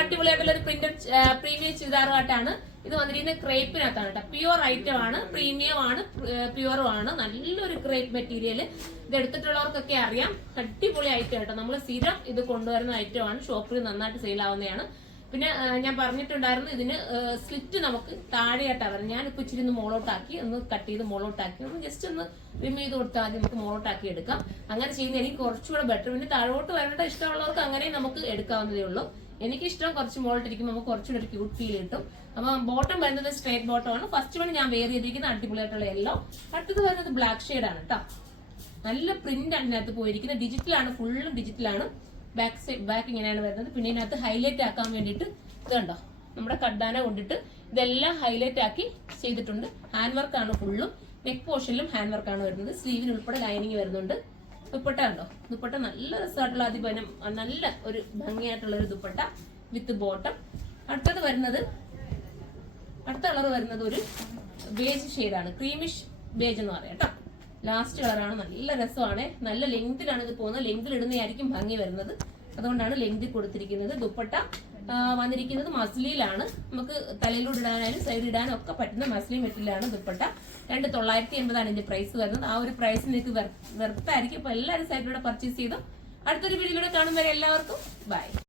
അടിപൊളിയായിട്ടുള്ള ഒരു printed premium ചുരിദാറുമായിട്ടാണ് ഇത് വന്നിരിക്കുന്നത്. ക്രേപ്പിനകത്താണ് കേട്ടോ. പ്യുവർ ഐറ്റം ആണ്, പ്രീമിയം ആണ്, പ്യുവറും ആണ്. നല്ലൊരു ക്രേപ്പ് മെറ്റീരിയൽ. ഇത് എടുത്തിട്ടുള്ളവർക്കൊക്കെ അറിയാം. അടിപൊളി ഐറ്റം കേട്ടോ. നമ്മൾ സ്ഥിരം ഇത് കൊണ്ടുവരുന്ന ഐറ്റം ആണ്. ഷോപ്പിൽ നന്നായിട്ട് സെയിൽ ആവുന്നതാണ്. പിന്നെ ഞാൻ പറഞ്ഞിട്ടുണ്ടായിരുന്നു ഇതിന് സ്ലിറ്റ് നമുക്ക് താഴെയായിട്ടാണ് വരുന്നത്. ഞാനിപ്പോൾ ഇച്ചിരി ഒന്ന് മോളോട്ടാക്കി ഒന്ന് കട്ട് ചെയ്ത് മോളോട്ടാക്കി ഒന്ന് ജസ്റ്റ് ഒന്ന് റിമൂവ് ചെയ്ത് കൊടുത്താൽ ആദ്യം നമുക്ക് മോളോട്ടാക്കി എടുക്കാം. അങ്ങനെ ചെയ്യുന്ന എനിക്ക് കുറച്ചുകൂടെ ബെറ്റർ. പിന്നെ താഴോട്ട് വരേണ്ട ഇഷ്ടമുള്ളവർക്ക് അങ്ങനെ നമുക്ക് എടുക്കാവുന്നതേ ഉള്ളൂ. എനിക്കിഷ്ടം കുറച്ച് മോളോട്ടിരിക്കുമ്പോൾ നമുക്ക് കുറച്ചുകൂടെ ഒരു ക്യൂട്ട് ഫീൽ കിട്ടും. അപ്പൊ ബോട്ടം വരുന്നത് സ്ട്രേറ്റ് ബോട്ടം ആണ്. ഫസ്റ്റ് വൺ ഞാൻ വെയർ ചെയ്തിരിക്കുന്ന അടിപൊളിയായിട്ടുള്ള യെല്ലോ. അടുത്തത് വരുന്നത് ബ്ലാക്ക് ഷെയ്ഡ് ആണ് കേട്ടോ. നല്ല പ്രിന്റ് ആണ് ഇതിനകത്ത് പോയിരിക്കുന്നത്. ഡിജിറ്റലാണ്, ഫുള്ളും ഡിജിറ്റലാണ്. ബാക്ക് ഇങ്ങനെയാണ് വരുന്നത്. പിന്നെ ഇതിനകത്ത് ഹൈലൈറ്റ് ആക്കാൻ വേണ്ടിയിട്ട് ഇത് കണ്ടോ, നമ്മുടെ കഡ്ഡാന കൊണ്ടിട്ട് ഇതെല്ലാം ഹൈലൈറ്റ് ആക്കി ചെയ്തിട്ടുണ്ട്. ഹാൻഡ് വർക്ക് ആണ് ഫുള്ളും. നെക്ക് പോർഷനിലും ഹാൻഡ് വർക്ക് ആണ് വരുന്നത്. സ്ലീവിന് ഉൾപ്പെടെ ലൈനിങ് വരുന്നുണ്ട്. ദുപ്പട്ട ഉണ്ടോ, ദുപ്പട്ട നല്ല രസമായിട്ടുള്ള അതിപനം, നല്ല ഒരു ഭംഗിയായിട്ടുള്ള ഒരു ദുപ്പട്ട വിത്ത് ബോട്ടം. അടുത്ത കളർ വരുന്നത് ഒരു ബേജ് ഷെയ്ഡാണ്. ക്രീമിഷ് ബേജ് എന്ന് പറയാം കേട്ടോ. ലാസ്റ്റ് കളറാണ്. നല്ല രസമാണ്. നല്ല ലെങ്തിലാണ് ഇത് പോകുന്നത്. ലെങ്തിൽ ഇടുന്നതായിരിക്കും ഭംഗി വരുന്നത്. അതുകൊണ്ടാണ് ലെങ്തിൽ കൊടുത്തിരിക്കുന്നത്. ദുപ്പട്ട വന്നിരിക്കുന്നത് മസ്ലിയിലാണ്. നമുക്ക് തലയിലൂടെ ഇടാനായാലും സൈഡ് ഇടാനും ഒക്കെ പറ്റുന്ന മസ്ലി മെറ്റീരിയലാണ് ദുപ്പട്ട. 2980 ഇതിന്റെ പ്രൈസ് വരുന്നത്. ആ ഒരു പ്രൈസ് നിങ്ങൾക്ക് വെർത്തായിരിക്കും. അപ്പൊ എല്ലാവരും സൈഡിലൂടെ പർച്ചേസ് ചെയ്തു. അടുത്തൊരു വീഡിയോയിലൂടെ കാണും വരെ എല്ലാവർക്കും ബൈ.